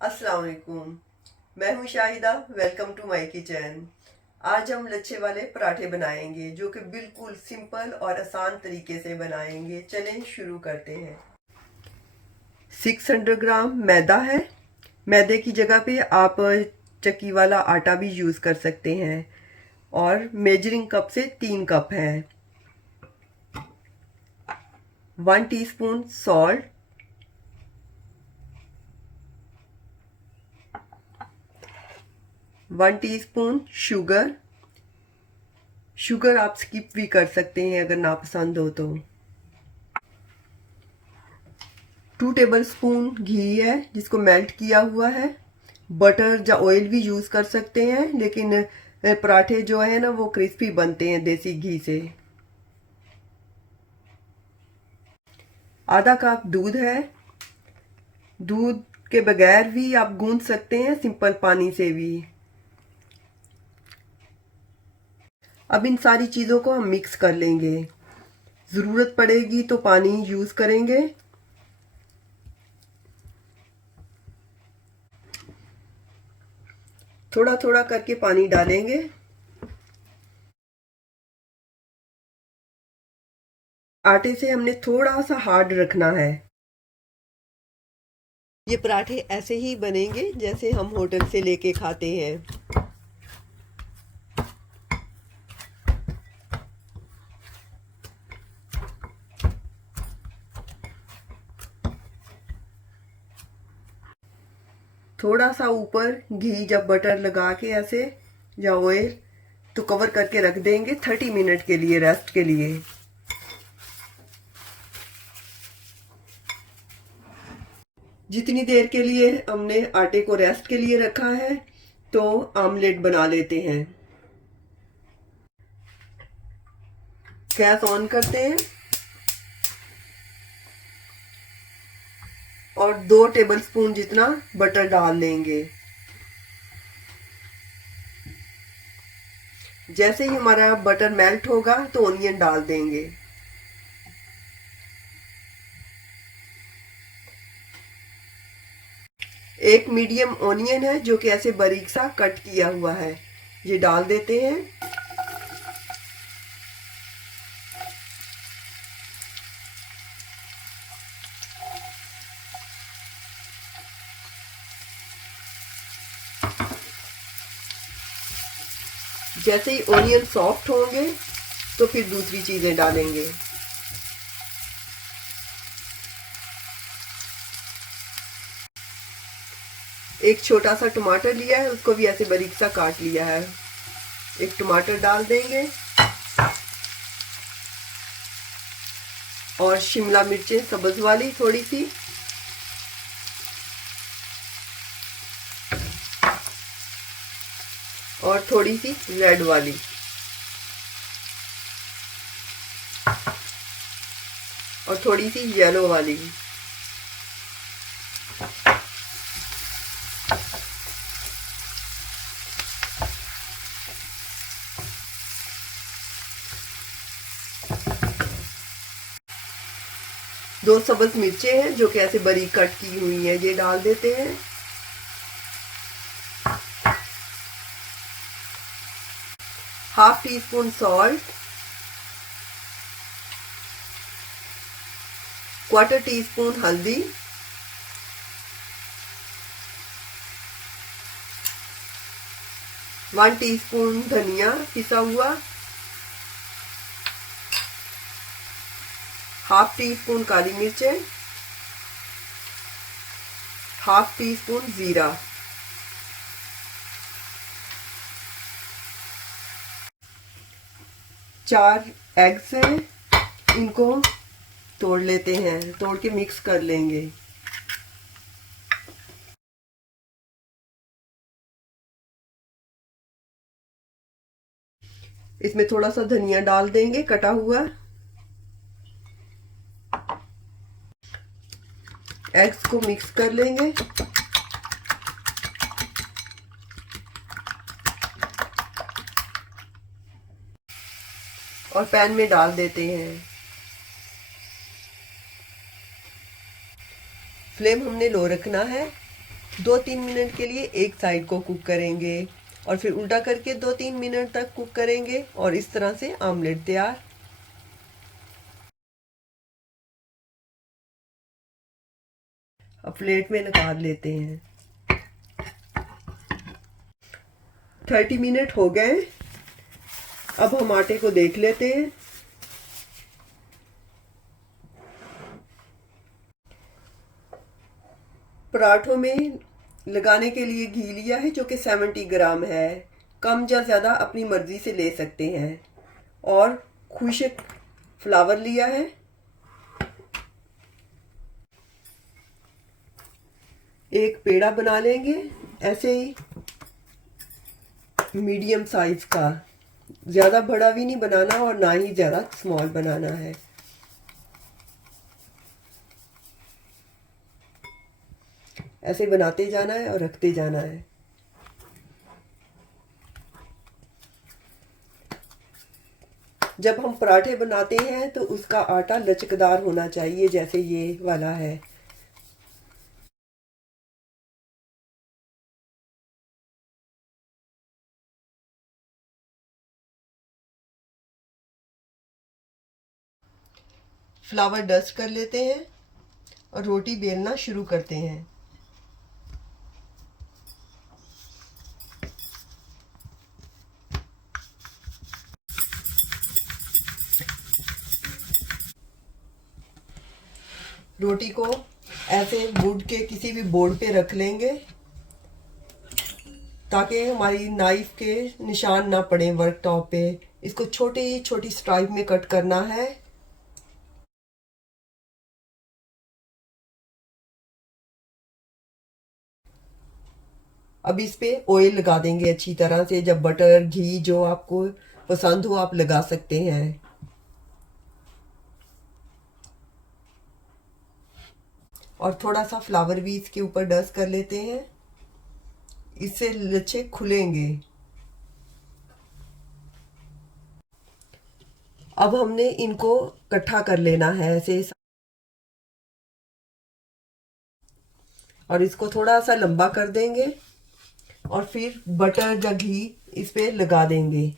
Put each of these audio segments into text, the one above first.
अस्सलाम वालेकुम। मैं हूं Shahida. Welcome to my kitchen. आज हम लच्छे वाले पराठे बनाएंगे जो कि बिल्कुल सिंपल और आसान तरीके से बनाएंगे। चलें शुरू करते हैं। 600 ग्राम मैदा है। मैदे की जगह पे आप चक्की वाला आटा भी यूज़ कर सकते हैं। और मेजरिंग कप से 3 कप है। 1 teaspoon salt, 1 teaspoon sugar. Sugar आप स्किप भी कर सकते हैं अगर नापसंद हो तो। 2 टेबलस्पून घी है जिसको मेल्ट किया हुआ है। बटर या ऑयल भी यूज़ कर सकते हैं, लेकिन पराठे जो है ना वो क्रिस्पी बनते हैं देसी घी से। आधा कप दूध है। दूध के बगैर भी आप गूंथ सकते हैं, सिंपल पानी से भी। अब इन सारी चीज़ों को हम मिक्स कर लेंगे। ज़रूरत पड़ेगी तो पानी यूज़ करेंगे। थोड़ा थोड़ा करके पानी डालेंगे। आटे से हमने थोड़ा सा हार्ड रखना है। ये पराठे ऐसे ही बनेंगे जैसे हम होटल से लेके खाते हैं। थोड़ा सा ऊपर घी जब बटर लगा के ऐसे या ऑयल तो कवर करके रख देंगे 30 मिनट के लिए, रेस्ट के लिए। जितनी देर के लिए हमने आटे को रेस्ट के लिए रखा है तो आमलेट बना लेते हैं। गैस ऑन करते हैं और 2 टेबलस्पून जितना बटर डाल देंगे। जैसे ही हमारा बटर मेल्ट होगा तो ऑनियन डाल देंगे। एक मीडियम ऑनियन है जो कि ऐसे बारीक सा कट किया हुआ है, ये डाल देते हैं। जैसे ही ऑनियन सॉफ्ट होंगे तो फिर दूसरी चीजें डालेंगे। एक छोटा सा टमाटर लिया है, उसको भी ऐसे बारीक सा काट लिया है। एक टमाटर डाल देंगे और शिमला मिर्चें सब्ज वाली थोड़ी सी, और थोड़ी सी रेड वाली, और थोड़ी सी येलो वाली। दो सब्ज मिर्चें हैं जो कि ऐसे बारीक कट की हुई हैं, ये डाल देते हैं। Half tea spoon salt, quarter tea spoon हल्दी, वन टीस्पून धनिया पिसा हुआ, हाफ टी स्पून काली मिर्चें, हाफ टी स्पून जीरा। चार एग्स हैं, इनको तोड़ लेते हैं, तोड़ के मिक्स कर लेंगे। इसमें थोड़ा सा धनिया डाल देंगे कटा हुआ। एग्स को मिक्स कर लेंगे। और पैन में डाल देते हैं। फ्लेम हमने लो रखना है। 2-3 मिनट के लिए एक साइड को कुक करेंगे और फिर उल्टा करके 2-3 मिनट तक कुक करेंगे और इस तरह से आमलेट तैयार। अब प्लेट में निकाल लेते हैं। 30 मिनट हो गए। अब हम आटे को देख लेते हैं। पराठों में लगाने के लिए घी लिया है जो कि 70 ग्राम है। कम या ज़्यादा अपनी मर्ज़ी से ले सकते हैं। और खुश्क फ्लावर लिया है। एक पेड़ा बना लेंगे ऐसे ही मीडियम साइज का। ज़्यादा बड़ा भी नहीं बनाना और ना ही ज़्यादा स्मॉल बनाना है। ऐसे बनाते जाना है और रखते जाना है। जब हम पराठे बनाते हैं तो उसका आटा लचकदार होना चाहिए, जैसे ये वाला है। फ्लावर डस्ट कर लेते हैं और रोटी बेलना शुरू करते हैं। रोटी को ऐसे वुड के किसी भी बोर्ड पे रख लेंगे ताकि हमारी नाइफ के निशान ना पड़े वर्क टॉप पे। इसको छोटी छोटी स्ट्राइप में कट करना है। अब इस पे ऑयल लगा देंगे अच्छी तरह से। जब बटर घी जो आपको पसंद हो आप लगा सकते हैं। और थोड़ा सा फ्लावर भी इसके ऊपर डस्ट कर लेते हैं। इससे लच्छे खुलेंगे। अब हमने इनको इकट्ठा कर लेना है ऐसे, और इसको थोड़ा सा लंबा कर देंगे और फिर बटर या घी इस पे लगा देंगे।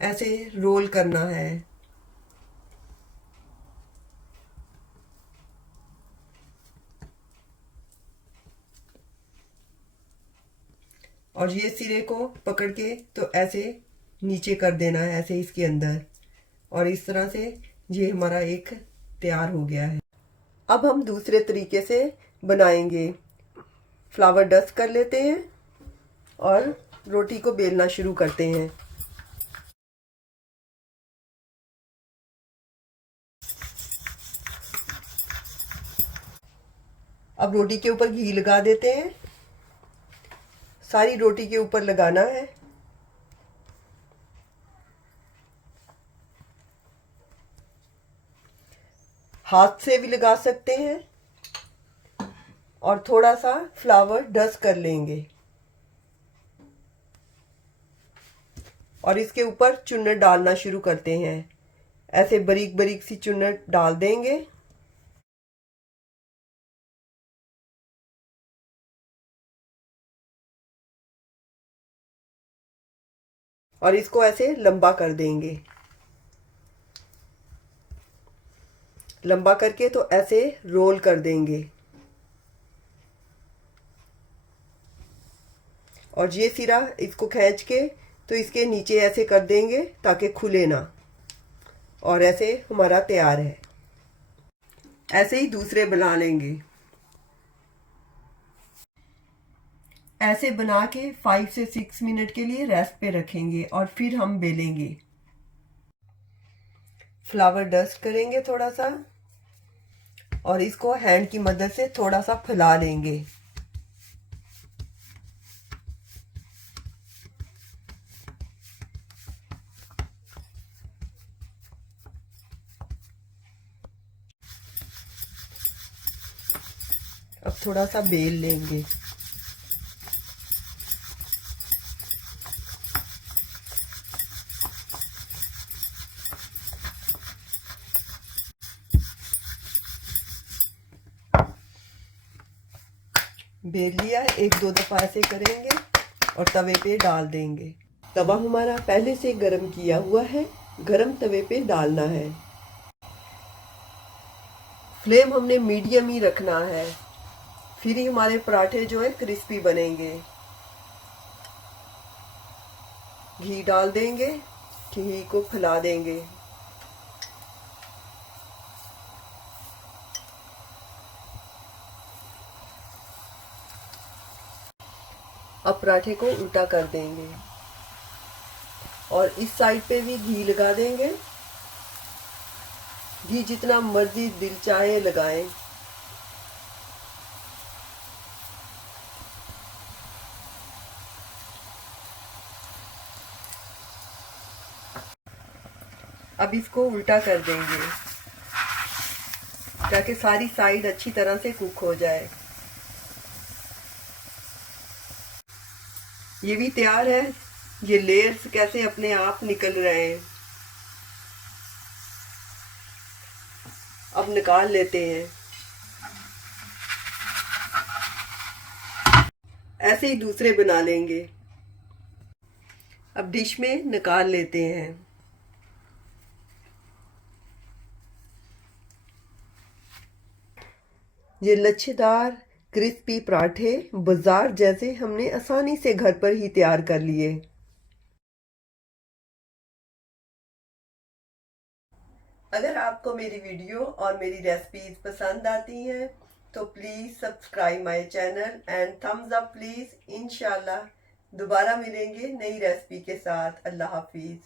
ऐसे रोल करना है। और ये सिरे को पकड़ के तो ऐसे नीचे कर देना है, ऐसे इसके अंदर। और इस तरह से ये हमारा एक तैयार हो गया है। अब हम दूसरे तरीके से बनाएंगे। फ्लावर डस्ट कर लेते हैं और रोटी को बेलना शुरू करते हैं। अब रोटी के ऊपर घी लगा देते हैं। सारी रोटी के ऊपर लगाना है। हाथ से भी लगा सकते हैं और थोड़ा सा फ्लावर डस्ट कर लेंगे और इसके ऊपर चुन्नट डालना शुरू करते हैं। ऐसे बारीक बारीक सी चुन्नट डाल देंगे। और इसको ऐसे लंबा कर देंगे। लंबा करके तो ऐसे रोल कर देंगे। और ये सिरा इसको खींच के तो इसके नीचे ऐसे कर देंगे ताकि खुले ना। और ऐसे हमारा तैयार है। ऐसे ही दूसरे बना लेंगे। ऐसे बना के 5 से 6 मिनट के लिए रेस्ट पे रखेंगे और फिर हम बेलेंगे। फ्लावर डस्ट करेंगे थोड़ा सा और इसको हैंड की मदद से थोड़ा सा फैला लेंगे। अब थोड़ा सा बेल लेंगे। बेल लिया, एक दो दफ़ा ऐसे करेंगे और तवे पे डाल देंगे। तवा हमारा पहले से गरम किया हुआ है, गरम तवे पे डालना है। फ्लेम हमने मीडियम ही रखना है, फिर ही हमारे पराठे जो है क्रिस्पी बनेंगे। घी डाल देंगे, घी को फैला देंगे। अब पराठे को उल्टा कर देंगे और इस साइड पे भी घी लगा देंगे। घी जितना मर्जी दिल चाहे लगाएं। अब इसको उल्टा कर देंगे ताकि सारी साइड अच्छी तरह से कुक हो जाए। ये भी तैयार है। ये लेयर्स कैसे अपने आप निकल रहे हैं। अब निकाल लेते हैं। ऐसे ही दूसरे बना लेंगे। अब डिश में निकाल लेते हैं। ये लच्छेदार क्रिस्पी पराठे बाजार जैसे हमने आसानी से घर पर ही तैयार कर लिए। अगर आपको मेरी वीडियो और मेरी रेसिपीज पसंद आती हैं तो please subscribe my channel and thumbs up please. इंशाल्लाह दोबारा मिलेंगे नई रेसिपी के साथ। अल्लाह हाफिज़।